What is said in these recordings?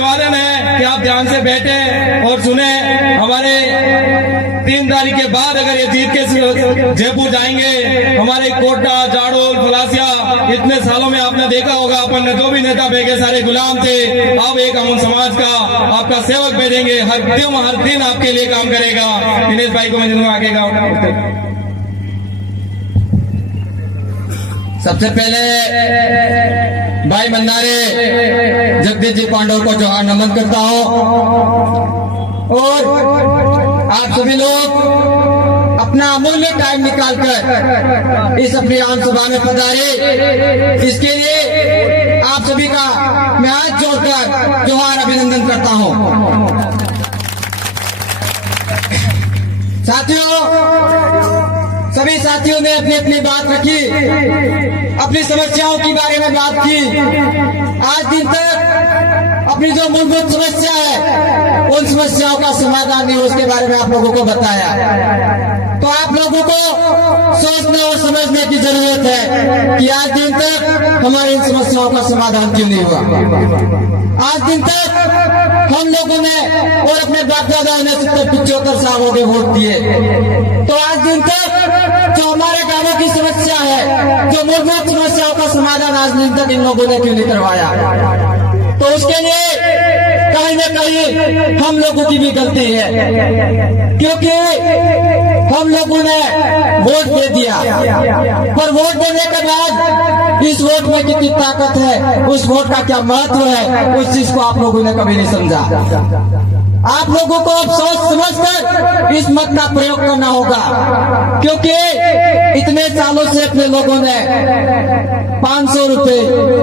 निवेदन है कि आप ध्यान से बैठे और सुने। हमारे 3 तारीख के बाद अगर ये जीत के जयपुर जाएंगे, हमारे कोटा, जाडोल, फलासिया, इतने सालों में आपने देखा होगा अपन ने जो भी नेता भेजे सारे गुलाम थे। अब एक अमन समाज का आपका सेवक भेजेंगे, हर दिन आपके लिए काम करेगा। दिनेश भाई को मैं दूंगा आगे का। सबसे पहले भाई मंदारे जगदीश जी पांडव को जोहार नमन करता हूं और आप सभी लोग अपना अमूल्य टाइम निकालकर इस अपनी आम सभा में पधारे, इसके लिए आप सभी का मैं हाथ जोड़कर जोहार अभिनंदन करता हूं। साथियों, सभी साथियों ने अपनी अपनी बात रखी, अपनी समस्याओं के बारे में बात की। आज दिन तक अपनी जो मूलभूत समस्या है उन समस्याओं का समाधान नहीं, उसके बारे में आप लोगों को बताया। तो आप लोगों को सोचने और समझने की जरूरत है कि आज दिन तक हमारी इन समस्याओं का समाधान क्यों नहीं हुआ। आज दिन तक हम लोगों ने और अपने बाप दादाओं ने 70-75 साल हो गए वोट दिए, तो आज दिन तक जो हमारे गांवों की समस्या है, जो मूलभूत समस्याओं का समाधान आज दिन तक इन लोगों ने क्यों नहीं करवाया। तो उसके लिए कहीं न कहीं हम लोगों की भी गलती है, क्योंकि हम लोगों ने वोट दे दिया, पर वोट देने के बाद इस वोट में कितनी ताकत है, उस वोट का क्या महत्व है, उस चीज को आप लोगों ने कभी नहीं समझा। आप लोगों को अब सोच समझकर इस मत का प्रयोग करना होगा, क्योंकि इतने सालों से अपने लोगों ने 500 रुपए,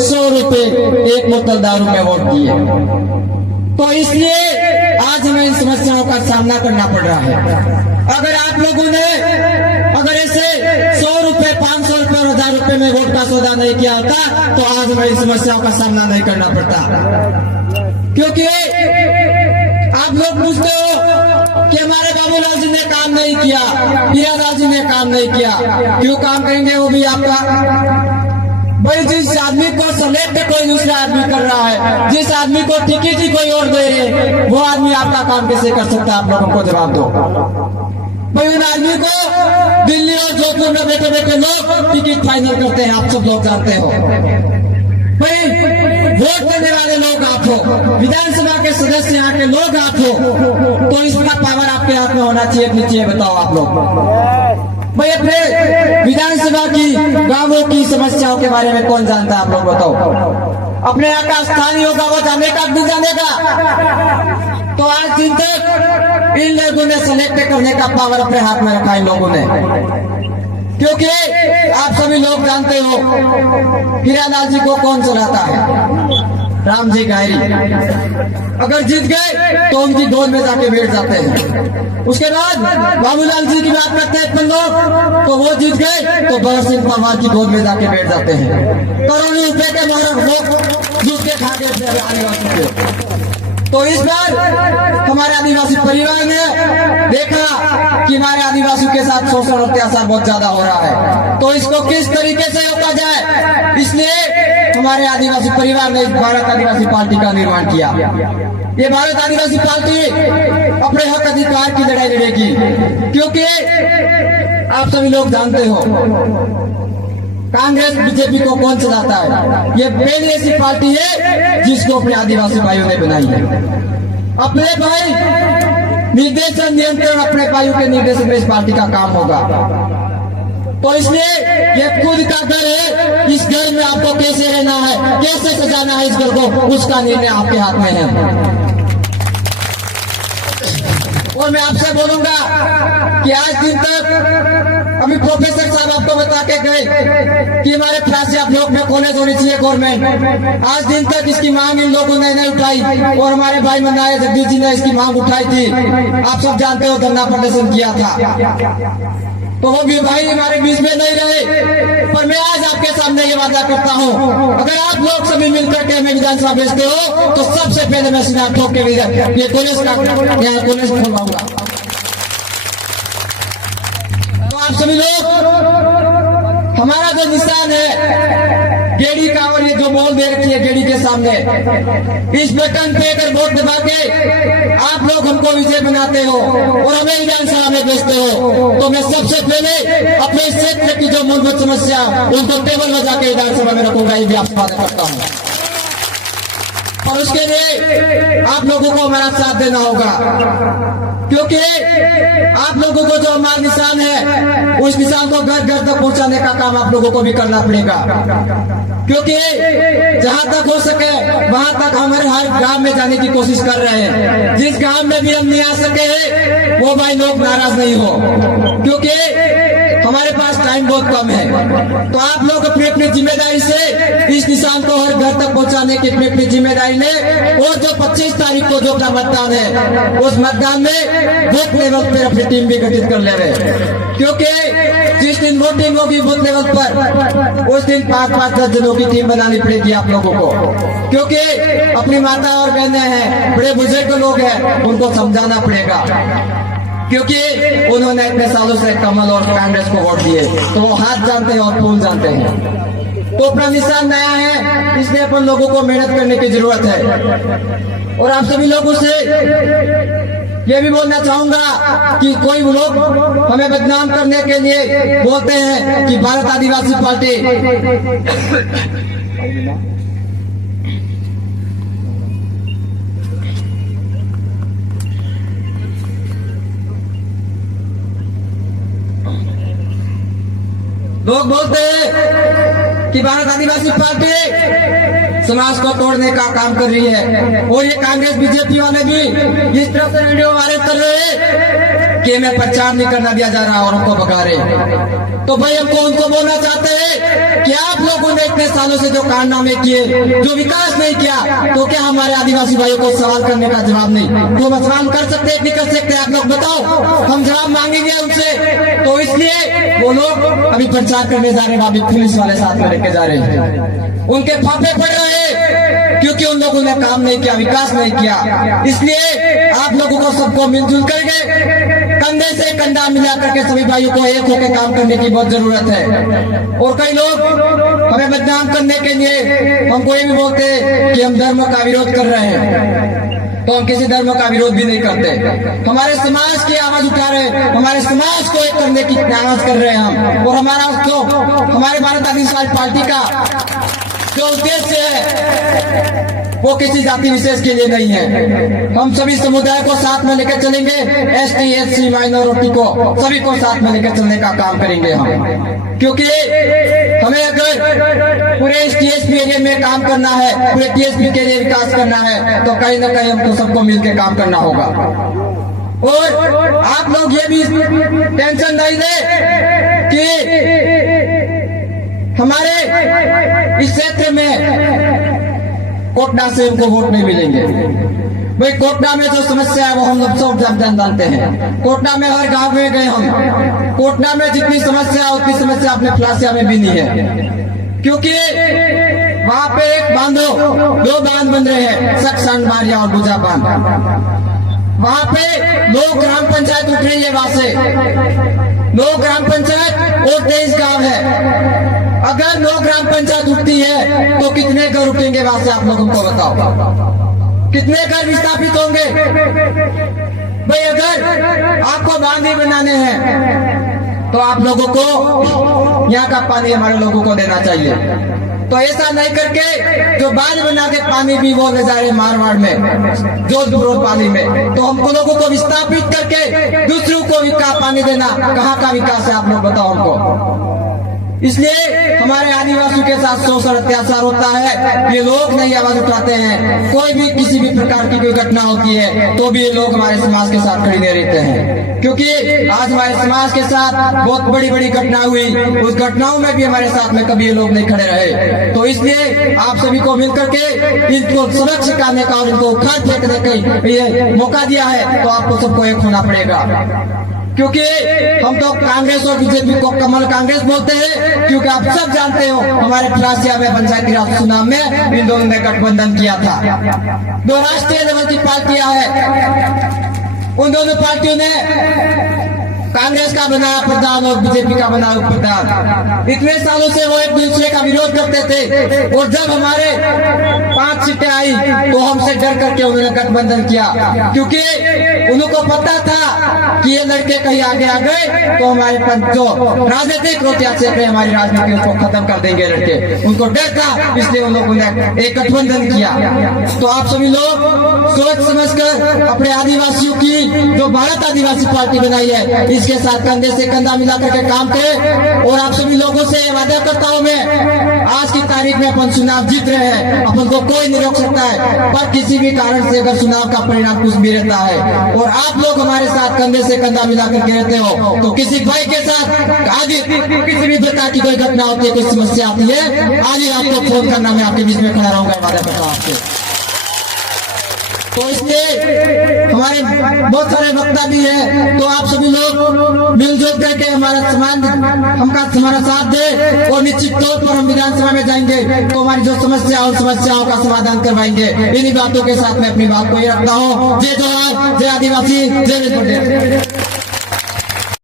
100 रुपए एक बोतल दारू में वोट दिए, तो इसलिए आज हमें इन समस्याओं का सामना करना पड़ रहा है। अगर आप लोगों ने अगर ऐसे 100 रुपए, 500 रुपए और 1000 रुपए में वोट का सौदा नहीं किया होता तो आज हमें इन समस्याओं का सामना नहीं करना पड़ता। क्योंकि आप लोग पूछते हो कि हमारे बाबूलाल जी ने काम नहीं किया, हीरालाल जी ने काम नहीं किया, क्यों काम करेंगे वो भी आपका। भाई जिस आदमी को सेलेक्ट कोई दूसरा आदमी कर रहा है, जिस आदमी को टिकट ही कोई और दे रहे, वो आदमी आपका काम कैसे कर सकता है, आप लोगों को जवाब दो। भाई उन आदमी को दिल्ली और जोधपुर में बैठे बैठे लोग टिकट फाइनल करते हैं, आप सब लोग जानते हो। भाई वोट देने वाले लोग आप हो, विधानसभा के सदस्य यहाँ के लोग आप हो, तो इसका पावर आपके हाथ में होना चाहिए, नहीं चाहिए, बताओ आप लोग। भाई अपने विधानसभा की गांवों की समस्याओं के बारे में कौन जानता है, आप लोग बताओ। अपने यहाँ का स्थानीय होगा वो जाने का नहीं जानेगा। तो आज दिन तक इन लोगों ने सेलेक्ट करने का पावर अपने हाथ में रखा इन लोगों ने, क्योंकि आप सभी लोग जानते हो हीरालाल जी को कौन चलाता है, राम जी गायरी। अगर जीत गए तो उनकी गोद में जाके बैठ जाते हैं। उसके बाद बाबूलाल जी की बात करते हैं लोग, तो वो जीत गए तो भगत सिंह परमार की गोद में जाके बैठ जाते हैं। करोड़ों रुपए के मोहर लोग जूट के खा गए थे आदिवासी के। तो इस बार हमारे आदिवासी परिवार ने देखा कि हमारे आदिवासियों के साथ शोषण अत्याचार बहुत ज्यादा हो रहा है, तो इसको किस तरीके से रोका जाए, इसलिए हमारे आदिवासी परिवार ने भारत आदिवासी पार्टी का निर्माण किया। ये भारत आदिवासी पार्टी अपने हक अधिकार की लड़ाई लड़ेगी, क्योंकि आप सभी लोग जानते हो कांग्रेस बीजेपी को कौन चलाता है। ये पहली ऐसी पार्टी है जिसको अपने आदिवासी भाइयों ने बनाई है। अपने भाई निर्देशन नियंत्रण अपने भाइयों के निर्देशन में इस पार्टी का काम होगा। तो इसलिए ये खुद का घर है, इस घर में आपको कैसे रहना है, कैसे सजाना है इस घर को, उसका निर्णय आपके हाथ में है। और मैं आपसे बोलूंगा कि आज दिन तक अभी प्रोफेसर साहब आपको बता के गए कि हमारे फलासिया ब्लॉक में कॉलेज होनी चाहिए गवर्नमेंट। आज दिन तक इसकी मांग इन लोगों ने नहीं उठाई और हमारे भाई मंदारे जगदीश जी ने इसकी मांग उठाई थी। आप सब जानते हो धरना प्रदर्शन किया था, तो वो भी भाई हमारे बीच में नहीं रहे। पर मैं आज आपके सामने ये वादा करता हूँ, अगर आप लोग सभी मिलकर के हमें विधानसभा भेजते हो तो सबसे पहले मैं सीधा ठोक के ये कॉलेज का यहाँ कॉलेज खोलवाऊंगा। तो आप सभी लोग, हमारा जो निशान है गेड़ी का, और ये जो बॉल दे रखी है गेड़ी के सामने, इस बटन पे अगर वोट दबा के आप लोग हमको विजय बनाते हो और हमें विधानसभा में भेजते हो, तो मैं सबसे पहले अपने इस क्षेत्र की जो मूलभूत समस्या उनको टेबल बजा के विधानसभा में रखूंगा, ये भी आपको वादा करता हूँ। और उसके लिए आप लोगों को हमारा साथ देना होगा, क्योंकि आप लोगों को जो हमारा निशान है उस निशान को घर घर तक पहुंचाने का काम आप लोगों को भी करना पड़ेगा, क्योंकि जहां तक हो सके वहां तक हमारे हर गांव में जाने की कोशिश कर रहे हैं। जिस गांव में भी हम नहीं आ सके हैं वो भाई लोग नाराज नहीं हो, क्योंकि हमारे पास टाइम बहुत कम है। तो आप लोग अपनी अपनी जिम्मेदारी से इस निशान को हर घर तक पहुंचाने की अपनी अपनी जिम्मेदारी ले, और जो 25 तारीख को जो अपना मतदान है उस मतदान में बूथ लेवल पर अपनी टीम भी गठित कर ले, क्योंकि जिस दिन वोटिंग होगी बूथ लेवल पर उस दिन 5-5-10 जनों की टीम बनानी पड़ेगी आप लोगों को, क्योंकि अपनी माता और बहनें हैं, बड़े बुजुर्ग लोग हैं, उनको समझाना पड़ेगा, क्योंकि उन्होंने इतने सालों से कमल और कांग्रेस को वोट दिए, तो वो हाथ जानते हैं और फूल जानते हैं। तो अपना निशान नया है, इसलिए अपन लोगों को मेहनत करने की जरूरत है। और आप सभी लोगों से ये भी बोलना चाहूंगा कि कोई लोग हमें बदनाम करने के लिए बोलते हैं कि भारत आदिवासी पार्टी लोग बोलते हैं कि भारत आदिवासी पार्टी समाज को तोड़ने का काम कर रही है, और ये कांग्रेस बीजेपी वाले भी इस तरह से वीडियो वायरल कर रहे हैं कि हमें प्रचार नहीं करना दिया जा रहा और उनको भगा रहे। तो भाई हमको उनको बोलना चाहते हैं कि आप लोगों ने इतने सालों से जो कारनामे किए, जो विकास नहीं किया, तो क्या हमारे आदिवासी भाइयों को सवाल करने का जवाब नहीं? तो हम सवाल कर सकते नहीं कर सकते? आप लोग बताओ, हम जवाब मांगेंगे उनसे। तो इसलिए वो लोग अभी प्रचार करने जा रहे हैं, अभी पुलिस वाले साथ में लेके जा रहे हैं, उनके फाफे पड़ रहे हैं, क्योंकि उन लोगों ने काम नहीं किया, विकास नहीं किया। इसलिए आप लोगों को सबको मिलजुल करके कंधे से कंधा मिला करके सभी भाइयों को एक होकर काम करने की बहुत जरूरत है। और कई लोग हमें बदनाम करने के लिए हमको ये भी बोलते हैं कि हम धर्म का विरोध कर रहे हैं, तो हम किसी धर्म का विरोध भी नहीं करते। हमारे समाज की आवाज उठा रहे हैं, हमारे समाज को एक करने की आवाज कर रहे हैं हम। और हमारा जो हमारे भारत आदिवासी पार्टी का जो उद्देश्य है वो किसी जाति विशेष के लिए नहीं है। हम सभी समुदाय को साथ में लेकर चलेंगे, ST SC माइनॉरिटी को सभी को साथ में लेकर चलने का काम करेंगे हम, क्योंकि हमें अगर पूरे इस TSP एरिया में काम करना है, पूरे TSP के लिए विकास करना है, तो कहीं ना कहीं हमको सबको मिलकर काम करना होगा। और आप लोग ये भी टेंशन नहीं ले कि हमारे इस क्षेत्र में कोटना से उनको वोट नहीं मिलेंगे। भाई कोटना में जो समस्या है वो हम लोग सब जानते हैं। कोटना में हर गांव में गए हम, कोटना में जितनी समस्या है उतनी समस्या अपने फ्लासिया में भी नहीं है, क्योंकि वहां पे एक बांधो 2 बांध बन रहे हैं, सक्सान बारिया और बुझा बांध। वहां पे 2 ग्राम पंचायत उठ रही है, वहां से 2 ग्राम पंचायत और 23 गांव है। अगर 9 ग्राम पंचायत उठती है तो कितने घर उठेंगे वहां से? आप लोगों को बताओ, कितने घर विस्थापित होंगे? भाई अगर आपको बांध ही बनाने हैं तो आप लोगों को यहाँ का पानी हमारे लोगों को देना चाहिए। तो ऐसा नहीं करके जो बांध बना के पानी भी वो ले जा रहे मारवाड़ में, जोधपुर पानी में, तो हमको लोगों को विस्थापित करके दूसरों को पानी देना कहाँ का विकास है? आप लोग बताओ हमको। इसलिए हमारे आदिवासियों के साथ शोषण अत्याचार होता है, ये लोग नहीं आवाज उठाते हैं। कोई भी किसी भी प्रकार की कोई घटना होती है तो भी ये लोग हमारे समाज के साथ खड़े नहीं रहते हैं, क्योंकि आज हमारे समाज के साथ बहुत बड़ी बड़ी घटना हुई, उस घटनाओं में भी हमारे साथ में कभी ये लोग नहीं खड़े रहे। तो इसलिए आप सभी को मिलकर के इनको सबक सिखाने का और इनको उखाड़ फेंकने का ये मौका दिया है, तो आपको सबको एक होना पड़ेगा। क्योंकि हम तो कांग्रेस और बीजेपी को कमल कांग्रेस बोलते हैं, क्योंकि आप सब जानते हो हमारे फ्लासिया में पंचायती राज चुनाव में इन दोनों ने गठबंधन किया था। 2 राष्ट्रीय लेवल की पार्टियां हैं, उन दोनों पार्टियों ने कांग्रेस का बनाया प्रधान और बीजेपी का बनाया प्रधान। इतने सालों से वो एक दूसरे का विरोध करते थे और जब हमारे 5 सीटें आई तो हमसे डर करके उन्होंने गठबंधन किया, क्योंकि उनको पता था कि ये लड़के कहीं आगे आ गए तो हमारे जो राजनीतिक रोटियां हमारी राजनीति उसको खत्म कर देंगे लड़के। उनको डर था, इसलिए उन लोगों ने एक गठबंधन किया। तो आप सभी लोग सोच समझकर अपने आदिवासियों की जो भारत आदिवासी पार्टी बनाई है इसके साथ कंधे से कंधा मिलाकर के काम करें। और आप सभी लोगों से वादा करता हूं मैं, आज की तारीख में अपन चुनाव जीत रहे हैं, अपन को कोई नहीं रोक सकता है, पर किसी भी कारण से अगर चुनाव का परिणाम कुछ भी रहता है और आप लोग हमारे साथ कंधे से कंधा मिलाकर के रहते हो तो किसी भाई के साथ आगे किसी भी प्रकार की कोई घटना होती है, कोई समस्या आती है, आज ही आपको फोन करना, मैं आपके बीच में खड़ा रहूंगा, वादा करता हूं आपसे। तो इसलिए हमारे बहुत सारे वक्ता भी है, तो आप सभी लोग मिलजुल करके हमारा साथ दे और निश्चित तौर पर हम विधानसभा में जाएंगे तो हमारी जो समस्याओं का समाधान करवाएंगे। इन्हीं बातों के साथ मैं अपनी बात को ये रखता हूँ। जय जवाहर, जय आदिवासी, जय वीर पटेल।